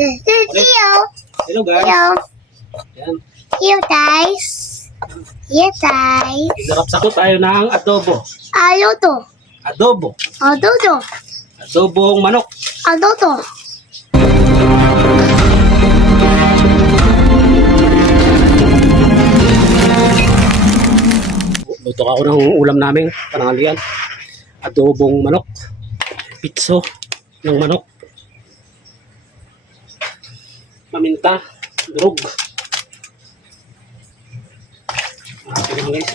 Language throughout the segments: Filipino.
Hello. Hello guys. Hello. Yan. Hello guys. Yes guys. Igarapsa ko tayo ng adobo. Ano to? Adobo. Ano to? Adobong manok. Ano to? Luto ako ng ulam namin, panangalian. Adobong manok. Pitso ng manok. Paminta. Durog. Sige guys.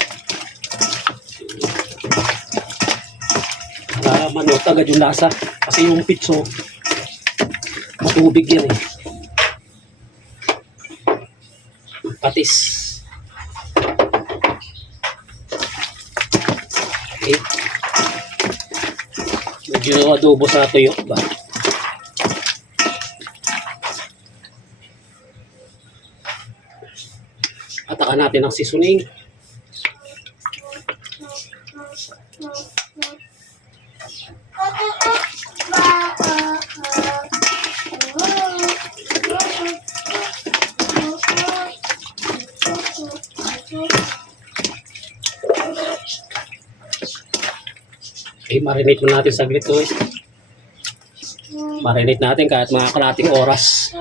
Para manok agad yung lasa. Kasi yung pitso, matubig yan eh. Patis. Okay. Medyo adobo sa tuyo ba? Atakan natin ang seasoning. Okay, marinate mo natin saglit guys. Marinate natin kahit mga kalating oras.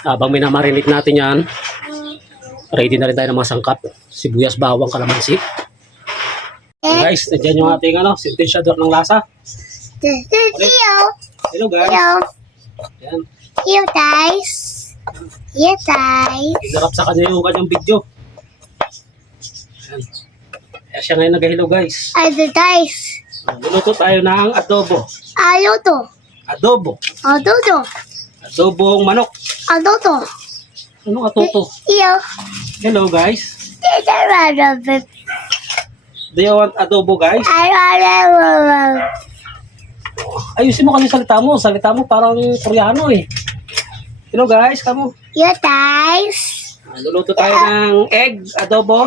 Habang minamarinate natin yan, ready na rin tayo ng mga sangkap. Sibuyas, bawang, kalamansi. Guys, nandiyan yung ating sentensyador ng lasa. Hello. Hello guys. Hello. Yan. Hello guys. Yes guys. Igarap sa kanya yung kanyang video. Yan. Kaya siya ngayon nag-hello guys. Ano guys? Luluto tayo ng adobo. Ano to? Adobo. Ano to? Adobong manok. Ano to? Anong atoto? Hello. Hello guys. Ano Do you want adobo guys? to? Ayusin mo kasi salita mo. Salita mo parang Koreano eh. Hello guys, kamo. Yes guys. Luluto tayo ng egg adobo.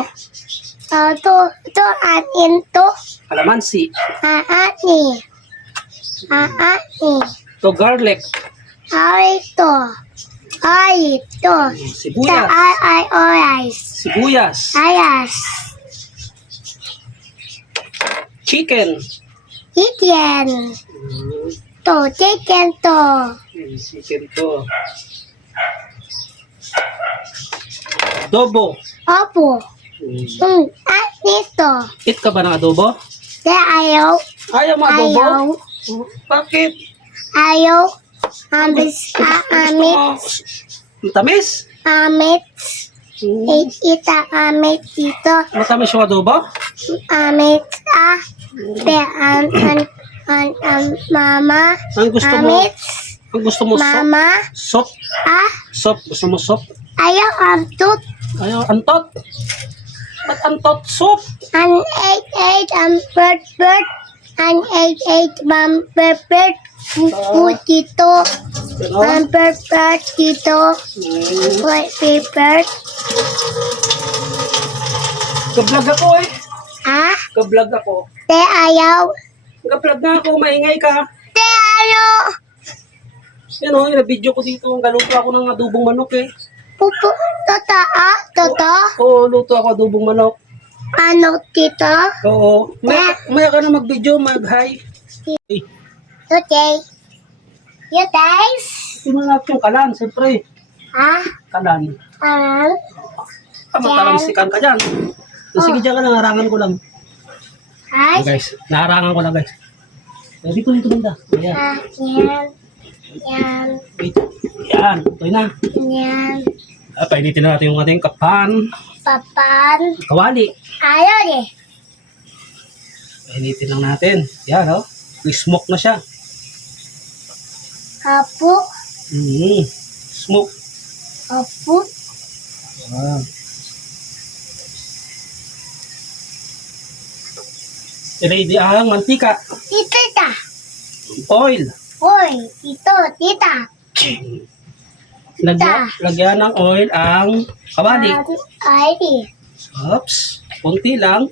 Ito anin to. Kalamansi. Aani. To garlic. Ito. Ito. Sibuyas. Oras. Sibuyas. Ayas. Chicken. Chicken. Chicken to. Chicken to. Adobo. Opo. Ito. Eat ka ba ng adobo? Ayaw. Ayaw mo adobo? Ayaw. Bakit? Ayaw. Gusto mo matamis? Amit. Ita amit dito. Matamis yung adobo? Amit. Mama. Ang gusto mo? Amit. Ang gusto mo Mama. soup? Soup? Gusto mo soup? Ayaw antut. Ayaw antot? Ba't antot soup? An eight bird. An eight bird. Food dito. An bird dito. White paper. Gablag ako eh. Gablag ako. Te ayaw. Gablag na ako. Maingay ka. Te ano? Yan o, yung video ko dito. Galuto ako ng adobong manok eh. Pupo. Toto. Oo, luto ako adobong manok. Ano dito? Oo. Maya ka na mag-video, mag-hi. Okay. You guys? Sinulap yung kalan, siyempre. Kalan. Matalangsikan ka dyan. Sige dyan ka lang, harangan ko lang. Hi. Guys, naharangan ko lang guys. Dito banda. Ayan. Yan. Wait. Yan. Ito na. Yan. Painitin na natin yung ating kapan. Papan. Kawali. Ayaw eh. Painitin lang natin. Yan o. Smoke na siya. Apo. Smoke. Apo. Ready ang mantika. Tita. Oil. Hoy. Tita. Lagyan ng oil ang kawali. Ay. Oops. Kunti lang.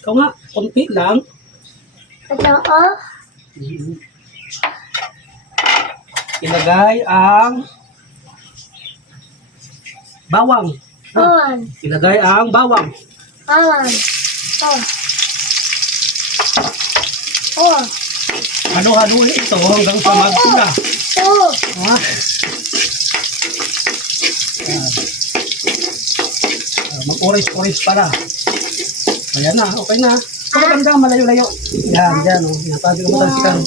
Ikaw nga. Kunti lang. Ano? ilagay ang bawang. On. Ilagay ang bawang. On. Oh. Oh. Halo-haluin ito hanggang sa magpula. Oh. Ha? Mag-orange-orange pala. Ayan na, okay na. Maganda, malayo-layo. Yan, dyan. Oh. Yan, sabi ko matalsikan.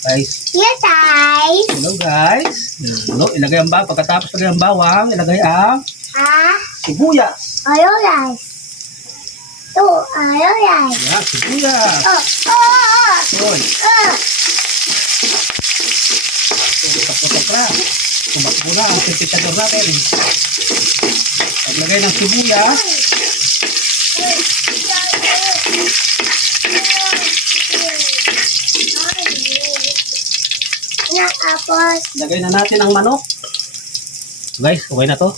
Guys, Yes, guys. hello guys. Hello, ilagay ang bawang. Pagkatapos ilagay ang bawang, ilagay ang Ah. sibuyas. Ayaw, guys. Oh, ayaw, guys. Yan, sibuyas. Oh. Oh. Yun. Oh. Tapos na. Tumakbo na ang sintitador natin. Paglagay ng sibuyas, Tapos, lagay na natin ang manok. Guys, okay na to.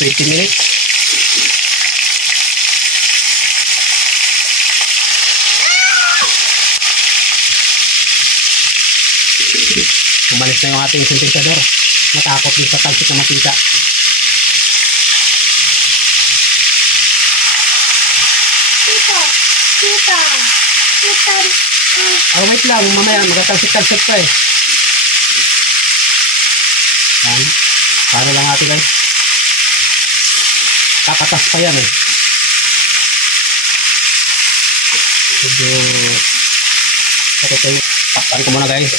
20 minutes. Umalis na yung ating sintetador. Natakot yung sa talsik na matika. Oh, wait lang. Mamaya, magatalsik-talsik pa eh. Yan. Paano lang natin guys? Kakatas pa yan eh. Medyo takpan ko muna guys.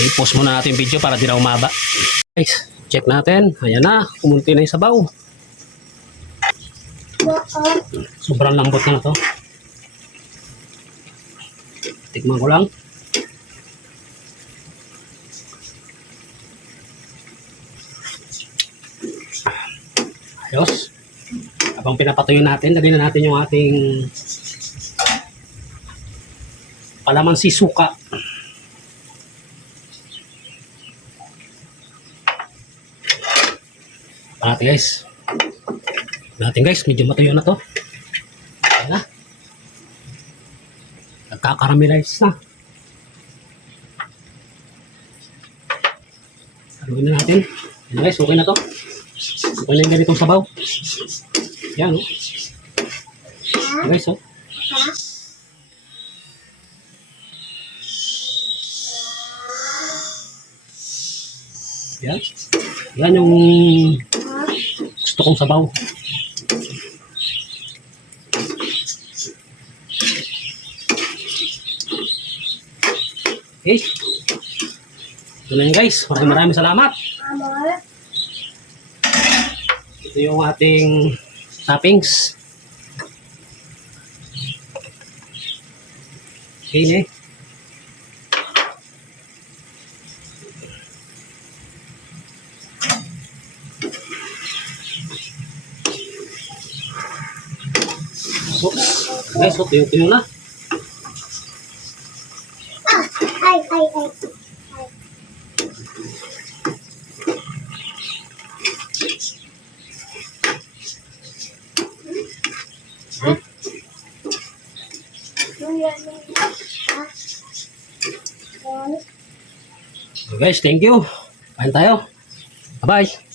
I-post muna natin yung video para di na umaba. Guys, check natin. Ayan na. Kumunti na yung sabaw. Sobrang lambot na to. Tikman ko lang. Ayos. Habang pinapatuyo natin, lagyan na natin yung ating kalamansi suka. Natin guys. Natin guys, medyo matuyo na to. Ayan na. Nagkakaramelize na. Haluin na natin. Ayan guys, okay na to. Okay na yung ganitong sabaw. Yan o. Ayan guys o. Yan. Yan yung gusto kong sabaw. Okay. Ito na yun guys. Maraming salamat. Ito yung ating toppings. Okay eh. Oops. Guys, so tuyo na. Ay. Guys, thank you. Kain tayo. Bye-bye.